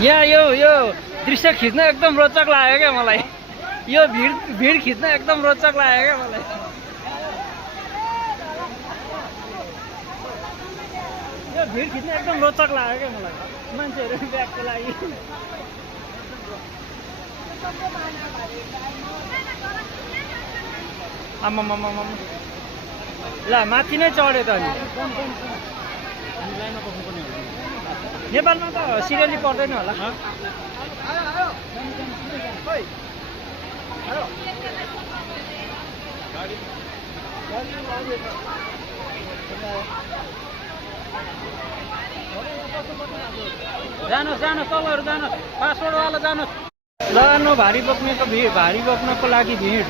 यहाँ यो दृश्य खिच्न एकदम रोचक लाग्यो क्या मलाई। यो भिड खिच्न एकदम रोचक लाग्यो क्या मलाई। यो भिड खिच्न एकदम रोचक लाग्यो क्या मलाई मान्छेहरू ब्यागको लागि। आमामामा ल माथि नै चढ्यो त अनि। नेपालमा त सिरियली पर्दैन होला। जानुहोस् जानुहोस् तलहरू जानुहोस् पासवर्डवाला जानुहोस्। लो भारी बोक्नको लागि भिड।